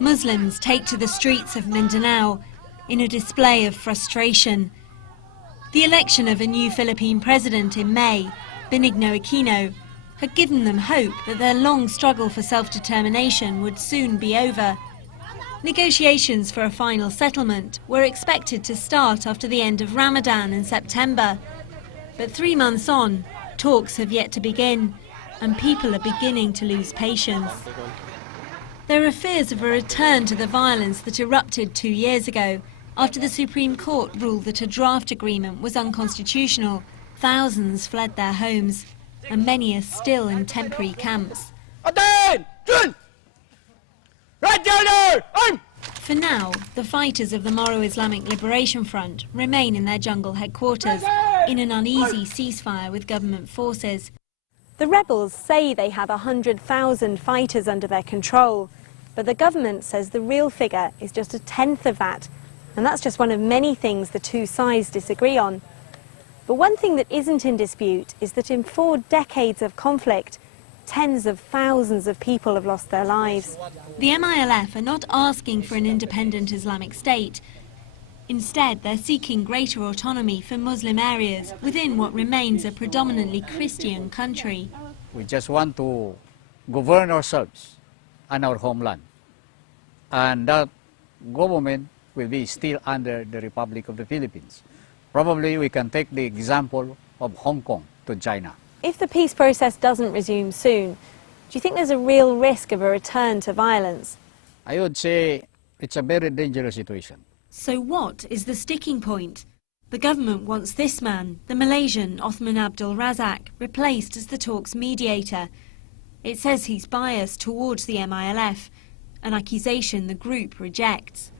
Muslims take to the streets of Mindanao in a display of frustration. The election of a new Philippine president in May, Benigno Aquino, had given them hope that their long struggle for self-determination would soon be over. Negotiations for a final settlement were expected to start after the end of Ramadan in September. But 3 months on, talks have yet to begin, and people are beginning to lose patience. There are fears of a return to the violence that erupted 2 years ago after the Supreme Court ruled that a draft agreement was unconstitutional. Thousands fled their homes, and many are still in temporary camps. For now, the fighters of the Moro Islamic Liberation Front remain in their jungle headquarters in an uneasy ceasefire with government forces. The rebels say they have 100,000 fighters under their control, but the government says the real figure is just a tenth of that, and that's just one of many things the two sides disagree on. But one thing that isn't in dispute is that in 4 decades of conflict, tens of thousands of people have lost their lives. The MILF are not asking for an independent Islamic state. Instead, they're seeking greater autonomy for Muslim areas within what remains a predominantly Christian country. We just want to govern ourselves and our homeland. And that government will be still under the Republic of the Philippines. Probably we can take the example of Hong Kong to China. If the peace process doesn't resume soon, do you think there's a real risk of a return to violence? I would say it's a very dangerous situation. So what is the sticking point? The government wants this man, the Malaysian Othman Abdul Razak, replaced as the talks mediator. It says he's biased towards the MILF, an accusation the group rejects.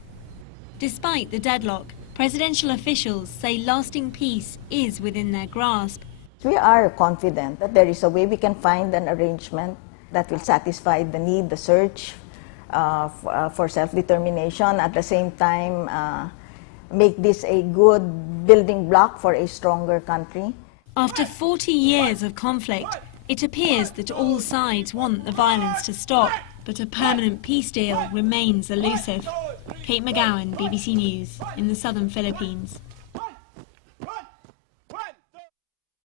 Despite the deadlock, presidential officials say lasting peace is within their grasp. We are confident that there is a way we can find an arrangement that will satisfy the need, the search for self-determination, at the same time make this a good building block for a stronger country. After 40 years of conflict, it appears that all sides want the violence to stop, but a permanent peace deal remains elusive. Kate McGowan, BBC News, in the southern Philippines.